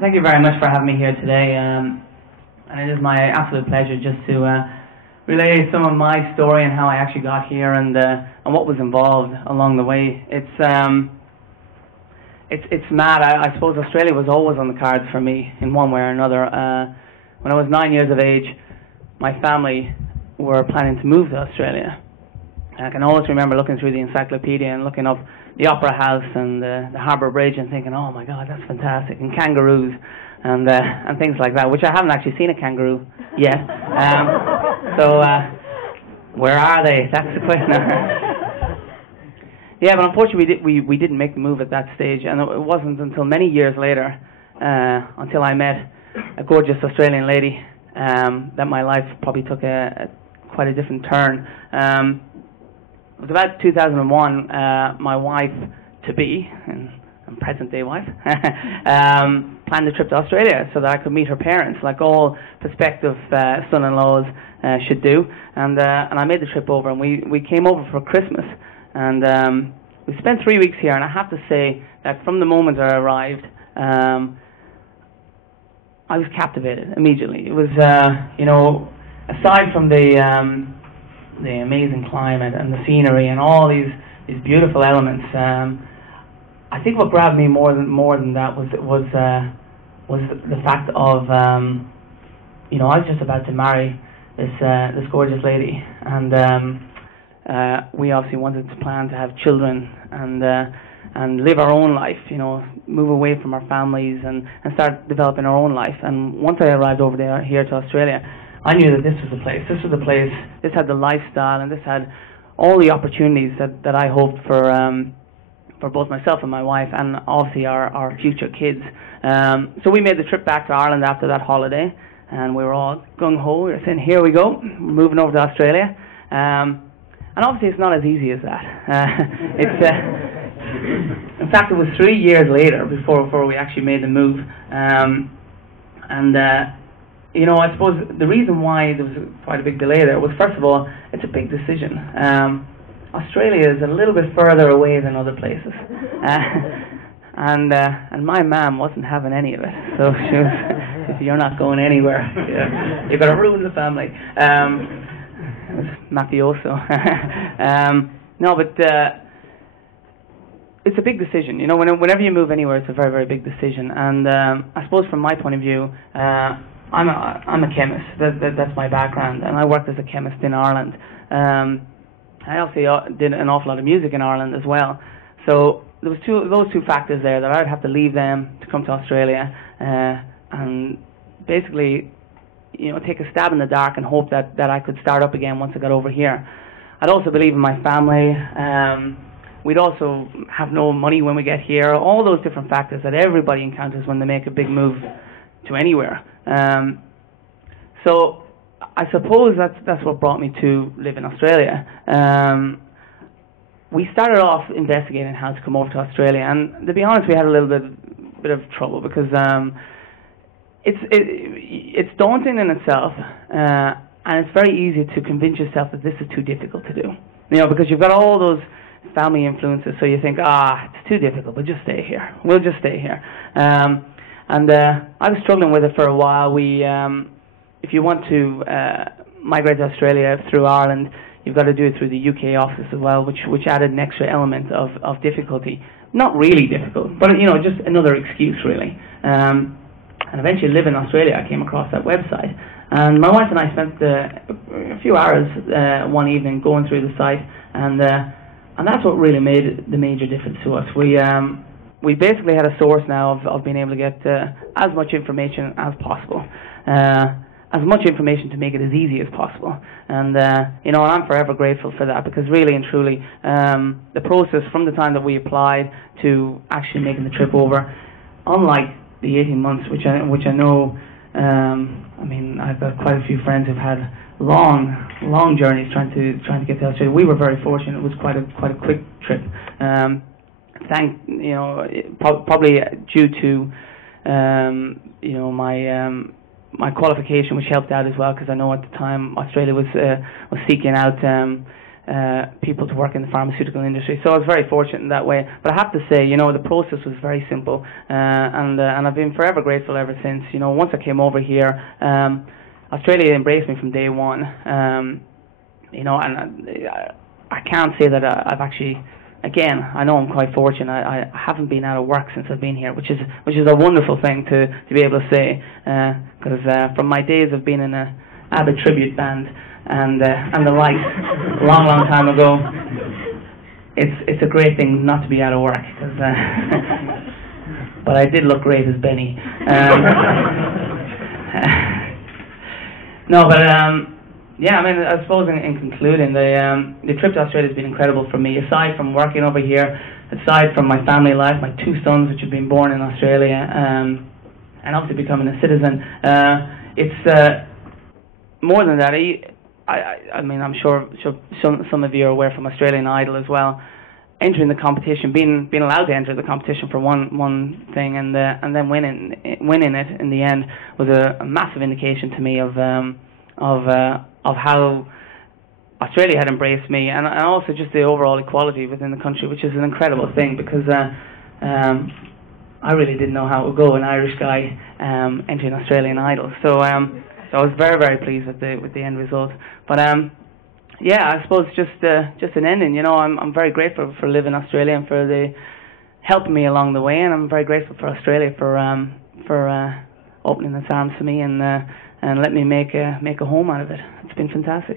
Thank you very much for having me here today, and it is my absolute pleasure just to relay some of my story and how I actually got here and what was involved along the way. It's mad. I suppose Australia was always on the cards for me in one way or another. When I was 9 years of age, my family were planning to move to Australia. I can always remember looking through the encyclopedia and looking up the Opera House and the Harbour Bridge and thinking, oh my God, that's fantastic, and kangaroos and things like that, which I haven't actually seen a kangaroo yet. So where are they? That's the question. Yeah, but unfortunately we didn't make the move at that stage, and it wasn't until many years later, until I met a gorgeous Australian lady, that my life probably took quite a different turn. It was about 2001, my wife-to-be, and present-day wife, planned a trip to Australia so that I could meet her parents, like all prospective son-in-laws should do. And I made the trip over, and we came over for Christmas. And we spent 3 weeks here, and I have to say that from the moment I arrived, I was captivated immediately. It was, aside from the amazing climate and the scenery and all these beautiful elements, I think what grabbed me more than that was the fact of I was just about to marry this gorgeous lady, and we obviously wanted to plan to have children and live our own life, move away from our families and start developing our own life. And once I arrived over here to Australia, I knew that this was the place. This was the place. This had the lifestyle, and this had all the opportunities that I hoped for both myself and my wife, and obviously our future kids. So we made the trip back to Ireland after that holiday, and we were all gung-ho. We were saying, here we go, moving over to Australia. And obviously it's not as easy as that. In fact, it was 3 years later before we actually made the move. I suppose the reason why there was quite a big delay there was, first of all, it's a big decision. Australia is a little bit further away than other places, and my mum wasn't having any of it. So she said, "You're not going anywhere. You're going to ruin the family." It was mafioso. No, but it's a big decision. Whenever you move anywhere, it's a very, very big decision. And I suppose from my point of view, I'm a chemist. That's my background, and I worked as a chemist in Ireland. I also did an awful lot of music in Ireland as well. So there was those two factors there, that I would have to leave them to come to Australia and basically, take a stab in the dark and hope that I could start up again once I got over here. I'd also believe in my family. We'd also have no money when we get here. All those different factors that everybody encounters when they make a big move to anywhere. So I suppose that's what brought me to live in Australia. We started off investigating how to come over to Australia, and to be honest, we had a little bit of trouble because it's daunting in itself, and it's very easy to convince yourself that this is too difficult to do. Because you've got all those family influences, so you think, it's too difficult, we'll just stay here. We'll just stay here. And I was struggling with it for a while. If you want to migrate to Australia through Ireland, you've got to do it through the UK office as well, which added an extra element of difficulty. Not really difficult, but just another excuse really. And eventually, living in Australia, I came across that website, and my wife and I spent a few hours one evening going through the site, and that's what really made the major difference to us. We basically had a source now of being able to get as much information as possible. As much information to make it as easy as possible. And I'm forever grateful for that, because really and truly, the process from the time that we applied to actually making the trip over, unlike the 18 months, which I know, I've got quite a few friends who've had long journeys trying to get to Australia. We were very fortunate. It was quite a quick trip. Probably due to my qualification, which helped out as well, because I know at the time Australia was seeking out people to work in the pharmaceutical industry. So I was very fortunate in that way. But I have to say, you know, the process was very simple, and I've been forever grateful ever since. You know, once I came over here, Australia embraced me from day one. You know, and I can't say that I've actually. Again, I know I'm quite fortunate. I haven't been out of work since I've been here, which is a wonderful thing to be able to say. Because from my days of being in a ABBA tribute band and the like, a long time ago, it's a great thing not to be out of work. Cause, but I did look great as Benny. No, but. Yeah, I mean, I suppose in concluding, the trip to Australia has been incredible for me. Aside from working over here, aside from my family life, my 2 sons which have been born in Australia, and obviously becoming a citizen, it's more than that. I mean, I'm sure some of you are aware from Australian Idol as well. Entering the competition, being allowed to enter the competition for one thing, and then winning it in the end was a massive indication to me of how Australia had embraced me, and also just the overall equality within the country, which is an incredible thing, because I really didn't know how it would go, an Irish guy entering Australian Idol. So I was very, very pleased with the end result. But yeah, I suppose just an ending. You know, I'm very grateful for living in Australia and for the helping me along the way, and I'm very grateful for Australia for opening its arms to me and let me make a home out of it. It's been fantastic.